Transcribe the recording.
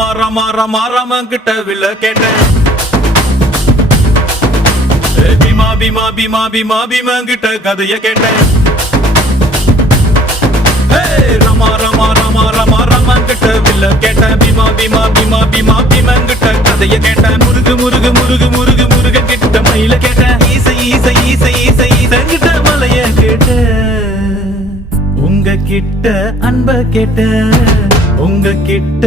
ரமா ரமா ரமா ரமன் கிட்ட வில்ல கேட்டேன் பீமா பீமா பீமா பீமா பீமன் கிட்ட கதைய கேட்டேன் ரமா ரமா ரமா ரமா ரமன் கிட்ட வில்ல கேட்டேன் பீமா பீமா பீமா பீமா பீமன் கிட்ட கதைய கேட்டேன் முருகு முருகு முருகு முருகு முருக கிட்ட மயில கேட்டேன் ஈசை ஈசை ஈசை ஈசை ஈசங்கிட்ட மலைய கேட்டேன் உங்க கிட்ட அன்ப கேட்டேன் உங்க கிட்ட